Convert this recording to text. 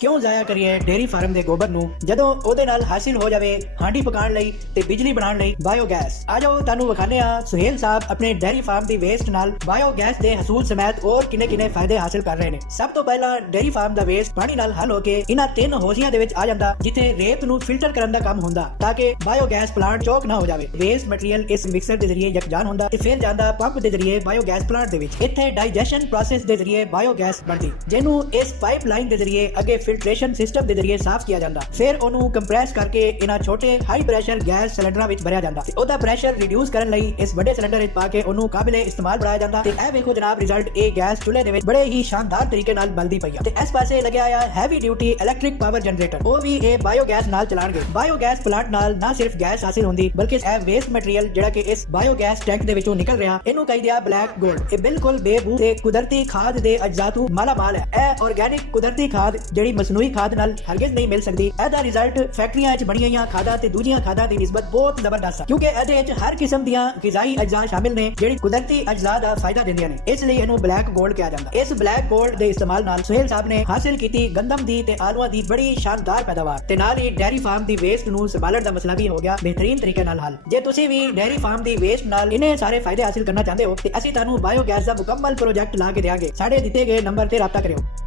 ਕਿਉਂ ਜ਼ਾਇਆ ਕਰੀਏ dairy farm ਦੇ ਗੋਬਰ ਨੂੰ ਜਦੋਂ ਉਹਦੇ ਨਾਲ ਹਾਸਿਲ ਹੋ ਜਾਵੇ ਹਾਂਡੀ ਪਕਾਉਣ ਲਈ ਤੇ ਬਿਜਲੀ ਬਣਾਉਣ ਲਈ ਬਾਇਓਗੈਸ। ਆ ਜਾਓ ਤੁਹਾਨੂੰ ਵਿਖਾਣੇ ਆ ਸੁਹੇਲ ਸਾਹਿਬ ਆਪਣੇ ਡੇਅਰੀ ਫਾਰਮ ਦੀ ਵੇਸਟ ਨਾਲ ਬਾਇਓਗੈਸ ਦੇ ਹਸੂਲ ਸਮੇਤ ਹੋਰ ਕਿੰਨੇ ਫਾਇਦੇ ਹਾਸਿਲ ਕਰ ਰਹੇ ਨੇ। ਸਭ ਤੋਂ ਪਹਿਲਾਂ ਡੇਅਰੀ ਫਾਰਮ ਦਾ ਵੇਸਟ ਪਾਣੀ ਨਾਲ ਹੱਲ ਹੋ ਕੇ ਇਹਨਾਂ 3 ਹੌਜ਼ਿਆਂ ਦੇ ਵਿੱਚ ਆ ਜਾਂਦਾ ਜਿੱਥੇ ਰੇਤ ਨੂੰ ਫਿਲਟਰ ਕਰਨ ਦਾ ਕੰਮ ਹੁੰਦਾ ਤਾਂ ਕਿ ਬਾਇਓਗੈਸ ਪਲਾਂਟ ਚੋਕ ਨਾ ਹੋ ਜਾਵੇ। ਵੇਸਟ ਮਟੀਰੀਅਲ ਇਸ ਮਿਕਸਰ ਦੇ ਜ਼ਰੀਏ ਯਕਜਾਨ ਹੁੰਦਾ ਤੇ ਫਿਰ ਜਾਂਦਾ ਪੰਪ ਦੇ ਜ਼ਰੀਏ ਬਾਇਓਗੈਸ ਪਲਾਂਟ ਦੇ ਵਿੱਚ। ਇੱਥੇ ਡਾਈਜੈਸ਼ਨ ਪ੍ਰੋਸੈਸ ਦੇ ਜ਼ਰੀਏ ਬਾਇਓਗੈਸ ਬਣਦੀ ਜਿਹਨੂੰ ਇਸ ਪਾਈਪਲਾਈਨ ਦੇ ਜ਼ਰੀਏ ਅੱਗੇ ਫਿਲਟਰੇਸ਼ਨ ਸਿਸਟਮ ਦੇ ਜ਼ਰੀਏ ਸਾਫ਼ ਕੀਤਾ ਜਾਂਦਾ। ਫਿਰ ਉਹਨੂੰ ਕੰਪਰੈਸ ਕਰਕੇ ਇਹਨਾਂ ਛੋਟੇ ਹਾਈ ਪ੍ਰੈਸ਼ਰ ਗੈਸ ਸਿਲੰਡਰਾਂ ਵਿੱਚ ਭਰਿਆ ਜਾਂਦਾ ਤੇ ਉਹਦਾ ਪ੍ਰੈਸ਼ਰ ਰਿਡਿਊਸ ਕਰਨ ਲਈ ਇਸ ਵੱਡੇ ਸਿਲੰਡਰ ਵਿੱਚ ਪਾ ਕੇ ਉਹਨੂੰ ਕਾਬਿਲੇ ਇਸਤੇਮਾਲ ਬਣਾਇਆ ਜਾਂਦਾ। ਤੇ ਇਹ ਵੇਖੋ ਜਨਾਬ ਰਿਜ਼ਲਟ, ਇਹ ਗੈਸ ਚੁੱਲ੍ਹੇ ਦੇ ਵਿੱਚ ਬੜੇ ਹੀ ਸ਼ਾਨਦਾਰ ਤਰੀਕੇ ਨਾਲ ਬਲਦੀ ਪਈ ਆ। ਤੇ ਇਸ ਪਾਸੇ ਲੱਗਿਆ ਆ heavy duty electric power generator, ਉਹ ਵੀ ਇਹ ਬਾਇਓਗੈਸ ਨਾਲ ਚਲਾਣਗੇ। ਬਾਇਓਗੈਸ ਪਲਾਂਟ ਨਾਲ ਨਾ ਸਿਰਫ ਗੈਸ ਹਾਸਿਲ ਹੁੰਦੀ ਬਲਕਿ ਇਹ ਵੇਸਟ ਮਟੀਰੀਅਲ ਜਿਹੜਾ ਕਿ ਇਸ ਬਾਇਓਗੈਸ ਟੈਂਕ ਦੇ ਵਿੱਚੋਂ ਨਿਕਲ ਰਿਹਾ ਇਹਨੂੰ ਕਹਿੰਦੇ ਆ ਬਲੈਕ ਗੋਲਡ। ਇਹ ਬਿਲਕੁਲ ਬੇਬੂ ਤੇ ਕੁਦਰਤੀ ਖਾਦ ਦੇ ਅਜਜ਼ਾ ਤੋਂ ਮਾਲਾਮਾਲ ਹੈ। ਇਹ ਆਰਗੈਨਿਕ ਕੁਦਰਤੀ ਖਾਦ ਜਿਹੜੀ ਮਸਨੂਈ ਖਾਦ ਨਾਲ ਹਰਗਿਜ਼ ਨਹੀਂ ਮਿਲ ਸਕਦੀ। ਇਹਦਾ ਰਿਜ਼ਲਟ ਫੈਕਟਰੀਆਂ ਵਿੱਚ ਬਣੀਆਂ ਹੋਈਆਂ ਖਾਦਾਂ ਤੇ ਦੂਜੀਆਂ ਖਾਦਾਂ ਦੀ ਨਿਸਬਤ ਬਹੁਤ ਜ਼ਬਰਦਸਤ ਹੈ ਕਿਉਂਕਿ ਇਹਦੇ ਵਿੱਚ ਹਰ ਕਿਸਮ ਦੀਆਂ ਗ਼ਿਜ਼ਾਈ ਅਜਜ਼ਾ ਸ਼ਾਮਿਲ ਨੇ ਜਿਹੜੀ ਕੁਦਰਤੀ ਅਜਜ਼ਾ ਦਾ ਫਾਇਦਾ ਦਿੰਦੀਆਂ ਨੇ, ਇਸ ਲਈ ਇਹਨੂੰ ਬਲੈਕ ਗੋਲਡ ਕਿਹਾ ਜਾਂਦਾ। ਇਸ ਬਲੈਕ ਗੋਲਡ ਦੇ ਇਸਤੇਮਾਲ ਨਾਲ ਸੁਹੇਲ ਸਾਹਿਬ ਨੇ ਹਾਸਿਲ ਕੀਤੀ ਗੰਦਮ ਦੀ ਤੇ ਆਲੂਆਂ ਦੀ ਬੜੀ ਸ਼ਾਨਦਾਰ ਪੈਦਾਵਾਰ ਤੇ ਨਾਲ ਹੀ ਡੇਅਰੀ ਫਾਰਮ ਦੀ ਵੇਸਟ ਨੂੰ ਸੰਭਾਲਣ ਦਾ ਮਸਲਾ ਵੀ ਹੋ ਗਿਆ ਬਿਹਤਰੀਨ ਤਰੀਕੇ ਨਾਲ ਹੱਲ। ਜੇ ਤੁਸੀਂ ਵੀ ਡੇਅਰੀ ਫਾਰਮ ਦੀ ਵੇਸਟ ਨਾਲ ਇਹਨੇ ਸਾਰੇ ਫਾਇਦੇ ਹਾਸਿਲ ਕਰਨਾ ਚਾਹੁੰਦੇ ਹੋ ਤੇ ਅਸੀਂ ਤੁਹਾਨੂੰ ਬਾਇਓਗੈਸ ਦਾ ਮੁਕੰਮਲ ਪ੍ਰੋਜੈਕਟ ਲਾ ਕੇ ਦੇਵਾਂਗੇ। ਸਾਡੇ ਦਿੱਤੇ ਗਏ ਨੰਬਰ ਤੇ ਰਾਬਤਾ ਕਰਿਓ।